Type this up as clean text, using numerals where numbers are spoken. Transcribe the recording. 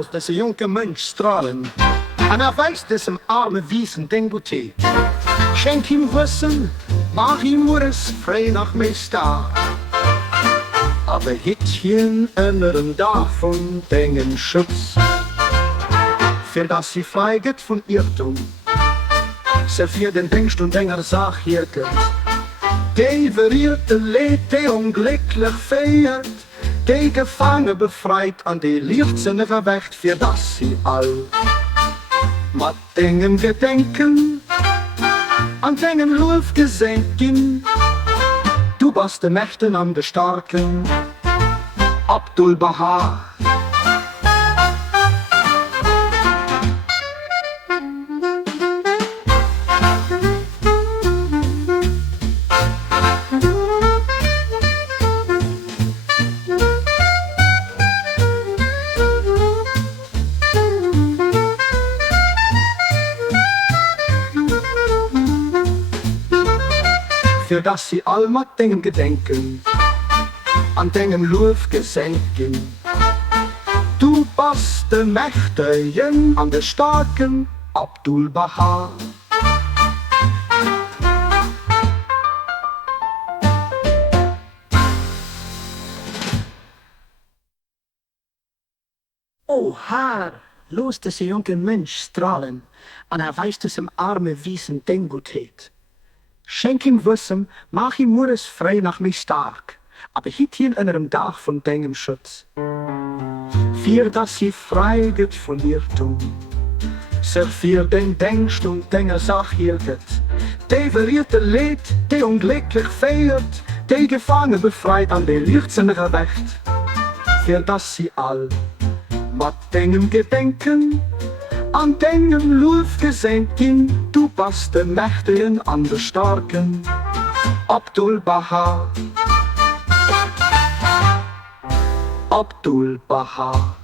los, dass ein junger Mensch strahlen. Und weiß, dass ihm arme Wiesen den Gute. Schenk ihm Wissen, mach ihm Ures frei nach Mesta. Aber Hittchen inneren davon denken Schutz. Für das sie frei geht von Irrtum. Selbst für den Denkst und Denger Sach hier geht. Die verierte Leid, die unglücklich feiert. Die Gefangene befreit, an die Lichtsinne verweckt, für das sie all mit Dingen gedenken, an Dingen Luf gesenken. Du bist der Mächten an der Starken, Abdul Baha. Für das sie all mit Dingen gedenken, an Dingen Luf gesenken. Du bist der Mächtigen an der Starken, Abdul Baha. Oh Herr, los dass ein junger Mensch strahlen, an weiß, dass ihm arme Wiesen den gut hat. Schenk ihm Wissen, mach ihm Ures frei nach mich stark, aber hielt ihn in einem Dach von Dingen Schutz. Für das sie frei geht von Irrtum, sich für den Denkst und Denger Sach hier geht. Die verierte Leid, die unglücklich feiert, die Gefangene befreit, an die Lichtsinne erweckt. Für das sie all mit Dingen gedenken, an Dingen Luf gesenken, du bist der Mächtigen an der Starken, Abdul Baha. Abdul Baha.